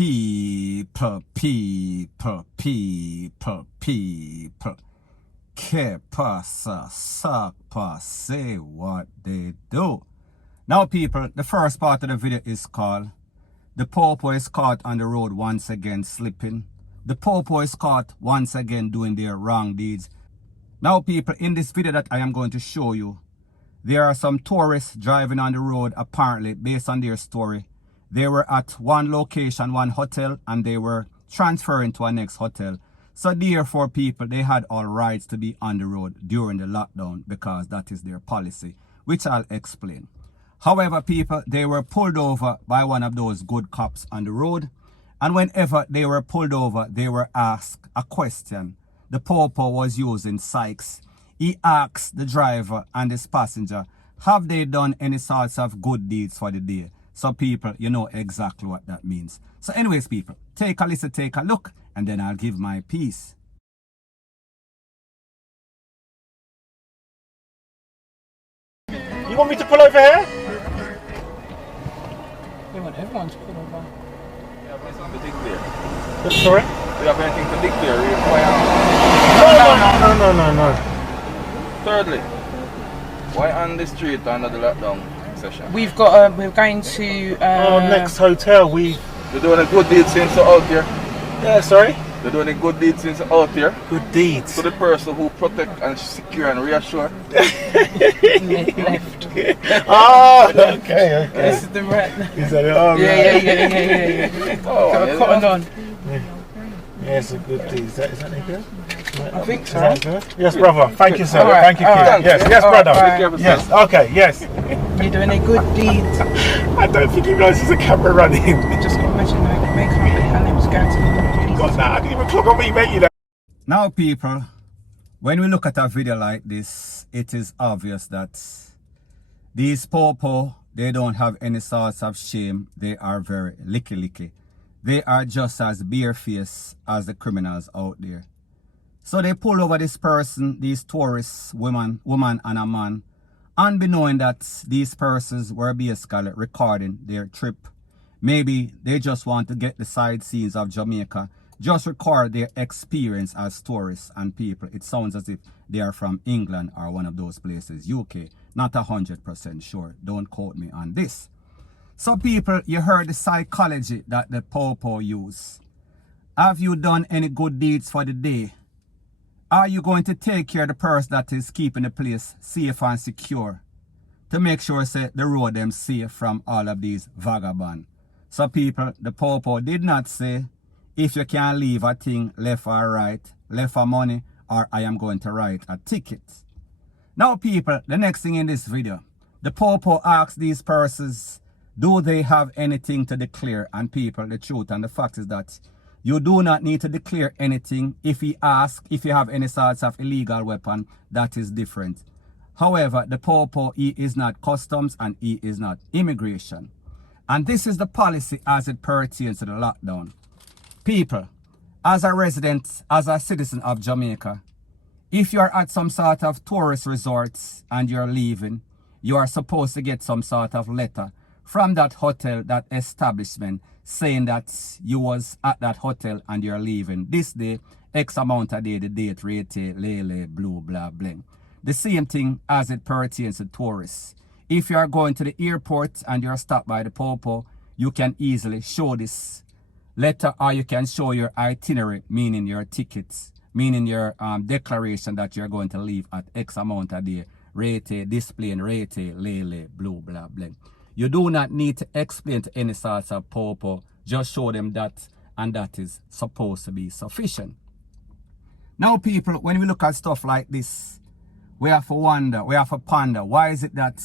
people. Que pasa, sapa, say what they do. Now people, the first part of the video is called The Popo is caught on the road once again slipping. The Popo is caught once again doing their wrong deeds. Now people, in this video that I am going to show you, there are some tourists driving on the road. Apparently, based on their story, they were at one location, one hotel, and they were transferring to a next hotel. So therefore people, they had all rights to be on the road during the lockdown because that is their policy, which I'll explain. However people, they were pulled over by one of those good cops on the road, and whenever they were pulled over, they were asked a question. The Popo was using Sykes. He asked the driver and his passenger, have they done any sorts of good deeds for the day? So people, you know exactly what that means. So anyways people, take a listen, take a look, and then I'll give my piece. You want me to pull over here? You want everyone to pull over. You have anything to declare? Sorry? You have anything to declare? No. Thirdly, why on the street under the lockdown session? We've got we're going to next hotel. You're doing a good deed since you're out here. Yeah, sorry? You're doing a good deed since you're out here. Good deeds. To the person who protect and secure and reassure. left. Oh, okay. This is the right. Is that it? Oh, Yeah. Oh, Got a cotton on. Yeah, it's a good deed. Is that any good? I think so. Yes, brother. Thank you, sir. Right, Thank you, right. kid. Yes, brother. Right. Yes, okay, yes. You're doing a good deed. I don't think he knows there's a camera running. Just imagine like makeup and it was going to the God, nah, I didn't even clock on me, mate, you know. Now people, when we look at a video like this, it is obvious that these Popo, they don't have any sorts of shame. They are very licky. They are just as barefaced as the criminals out there. So they pull over this person, these tourists, woman and a man, unbeknowing that these persons were basically recording their trip. Maybe they just want to get the side scenes of Jamaica, just record their experience as tourists and people. It sounds as if they are from England or one of those places, UK. Not 100% sure. Don't quote me on this. So people, you heard the psychology that the Popo use. Have you done any good deeds for the day? Are you going to take care of the person that is keeping the place safe and secure to make sure say the road them safe from all of these vagabonds? So people, the Popo did not say if you can leave a thing left or right, left for money, or I am going to write a ticket. Now people, the next thing in this video, the Popo asks these persons, do they have anything to declare? And people, the truth and the fact is that you do not need to declare anything. If he asks if you have any sorts of illegal weapon, that is different. However, the Popo, he is not customs and he is not immigration. And this is the policy as it pertains to the lockdown. People, as a resident, as a citizen of Jamaica, if you are at some sort of tourist resorts and you're leaving, you are supposed to get some sort of letter from that hotel, that establishment, saying that you was at that hotel and you're leaving this day, X amount of day, the date, rate, lele, blue, blah, bling. The same thing as it pertains to tourists. If you are going to the airport and you're stopped by the Popo, you can easily show this letter, or you can show your itinerary, meaning your tickets, meaning your declaration that you're going to leave at X amount of day, rate, display, rate, lele, blue, blah, bling. You do not need to explain to any sorts of Popo. Just show them that, and that is supposed to be sufficient. Now people, when we look at stuff like this, we have to wonder, we have to ponder, why is it that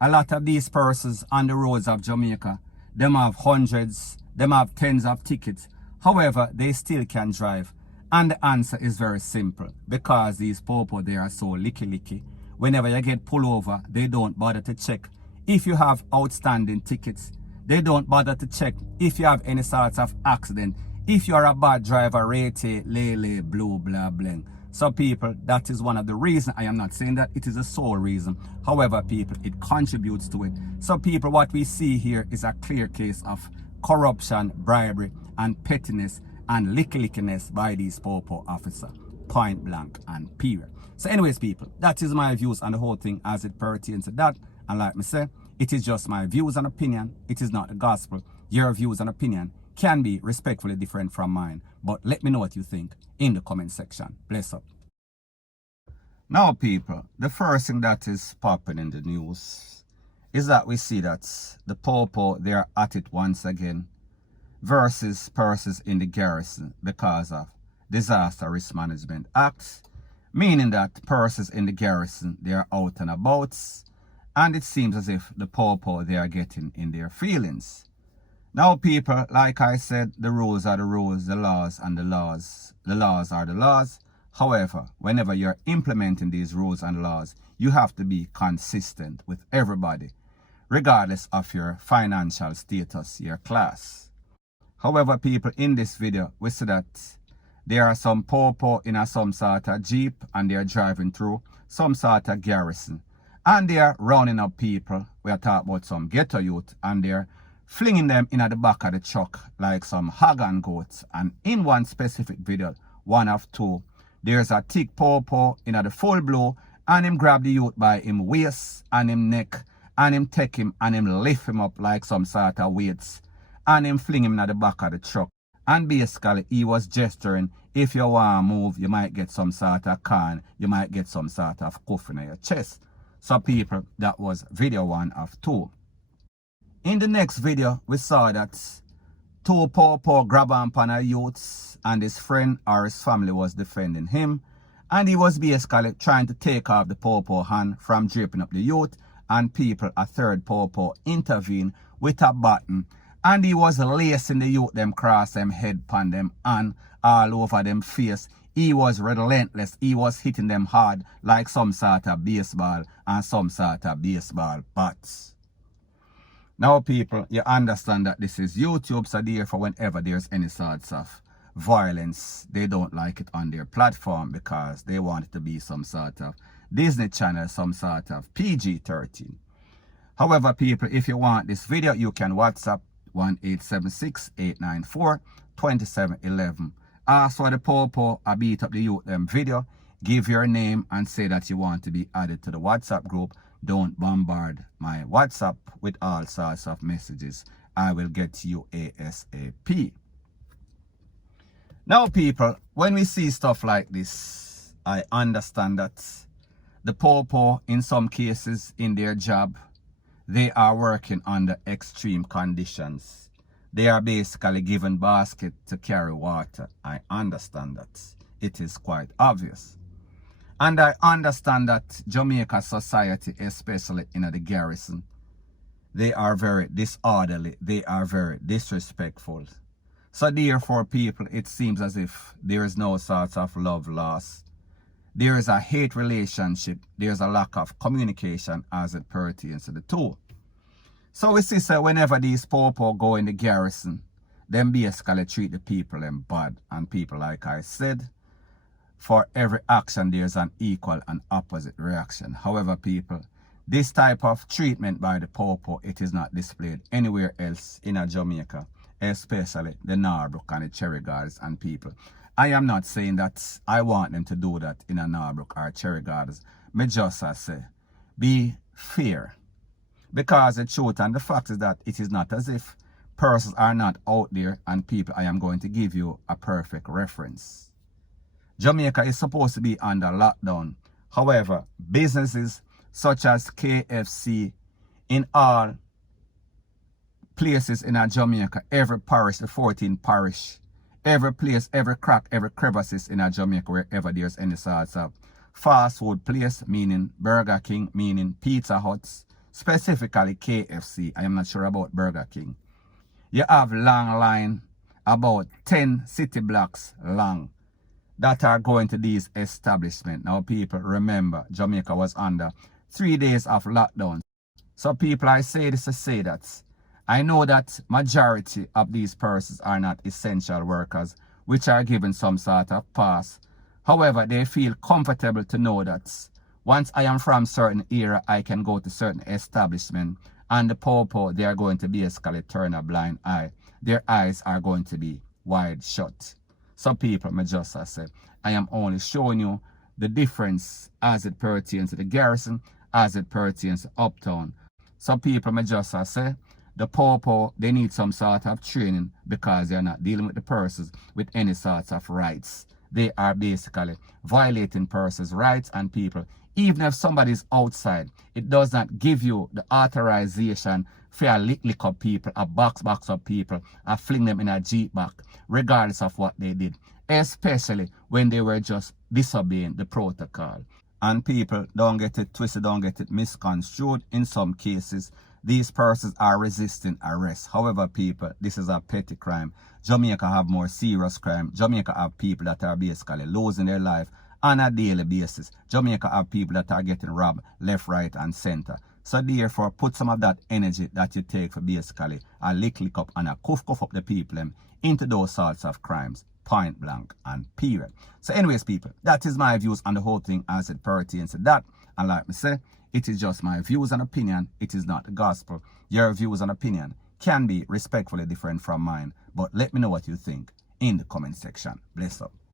a lot of these persons on the roads of Jamaica, them have hundreds, them have tens of tickets, however, they still can drive. And the answer is very simple, because these Popo, they are so licky. Whenever you get pulled over, they don't bother to check if you have outstanding tickets. They don't bother to check if you have any sorts of accident. If you are a bad driver, rate, lele, blue, blah, bling. So people, that is one of the reasons. I am not saying that it is the sole reason. However, people, it contributes to it. So people, what we see here is a clear case of corruption, bribery, and pettiness and lickiness by these popo officer, point blank and period. So anyways, people, that is my views on the whole thing as it pertains to that. And like me say, it is just my views and opinion. It is not the gospel. Your views and opinion can be respectfully different from mine. But let me know what you think in the comment section. Bless up. Now, people, the first thing that is popping in the news is that we see that the popo, they are at it once again versus persons in the garrison because of Disaster Risk Management Act, meaning that persons in the garrison, they are out and about, and it seems as if the popo, they are getting in their feelings. Now, people, like I said, the rules are the rules, the laws and the laws are the laws. However, whenever you're implementing these rules and laws, you have to be consistent with everybody, regardless of your financial status, your class. However, people, in this video, we see that there are some popo in some sort of jeep and they're driving through some sort of garrison. And they're rounding up people. We are talking about some ghetto youth and they're flinging them in at the back of the truck like some hog and goats. And in one specific video, one of two, there's a thick popo in the full blow and him grab the youth by him waist and him neck and him take him and him lift him up like some sort of weights and him fling him in the back of the truck. And basically he was gesturing, if you want to move, you might get some sort of can, you might get some sort of cuff in your chest. So people, that was video 1 of 2. In the next video, we saw that two popo grab on a youth and his friend or his family was defending him. And he was basically trying to take off the popo hand from draping up the youth. And people, a third popo, intervened with a baton. And he was lacing the youth them cross them head pan them and all over them face. He was relentless. He was hitting them hard like some sort of baseball and some sort of baseball bats. Now, people, you understand that this is YouTube, so therefore whenever there's any sorts of violence, they don't like it on their platform because they want it to be some sort of Disney Channel, some sort of PG-13. However, people, if you want this video, you can WhatsApp 1-876-894-2711. Ask for the popo, I beat up the youth them video, give your name and say that you want to be added to the WhatsApp group. Don't bombard my WhatsApp with all sorts of messages. I will get to you ASAP. Now, people, when we see stuff like this, I understand that the popo, in some cases in their job, they are working under extreme conditions. They are basically given basket to carry water. I understand that. It is quite obvious. And I understand that Jamaica society, especially in the garrison, they are very disorderly. They are very disrespectful. So therefore, people, it seems as if there is no sort of love lost. There is a hate relationship. There's a lack of communication as it pertains to the two. So we see, so whenever these popo go in the garrison, them basically treat the people them bad. And people, like I said, for every action, there's an equal and opposite reaction. However, people, this type of treatment by the popo, it is not displayed anywhere else in Jamaica, especially the Norbrook and the Cherry Gardens and people. I am not saying that I want them to do that in a Norbrook or Cherry Gardens. Me just say, be fair. Because the truth and the fact is that it is not as if persons are not out there and people, I am going to give you a perfect reference. Jamaica is supposed to be under lockdown. However, businesses such as KFC in all places in Jamaica, every parish, the 14 parish, every place, every crack, every crevices in Jamaica, wherever there's any sorts of fast food place, meaning Burger King, meaning Pizza Huts, specifically KFC. I am not sure about Burger King. You have long line, about 10 city blocks long, that are going to these establishments. Now, people, remember, Jamaica was under 3 days of lockdown. So, people, I say this to say that I know that majority of these persons are not essential workers, which are given some sort of pass. However, they feel comfortable to know that once I am from certain area, I can go to certain establishment, and the popo, they are going to basically turn a blind eye. Their eyes are going to be wide shut. So people, may just say, I am only showing you the difference as it pertains to the garrison, as it pertains to uptown. So people, may just say, the popo, they need some sort of training because they're not dealing with the persons with any sorts of rights. They are basically violating persons' rights and people. Even if somebody's outside, it does not give you the authorization for a lick up people, a box of people, and fling them in a jeep back, regardless of what they did. Especially when they were just disobeying the protocol. And people, don't get it twisted, don't get it misconstrued. In some cases, these persons are resisting arrest. However, people, this is a petty crime. Jamaica have more serious crime. Jamaica have people that are basically losing their life on a daily basis. Jamaica have people that are getting robbed left, right, and center. So therefore, put some of that energy that you take for basically a lick up and a cuff up the people into those sorts of crimes. Point blank and period. So anyways, people, that is my views on the whole thing as it pertains to that. And like me say, it is just my views and opinion. It is not the gospel. Your views and opinion can be respectfully different from mine. But let me know what you think in the comment section. Bless up.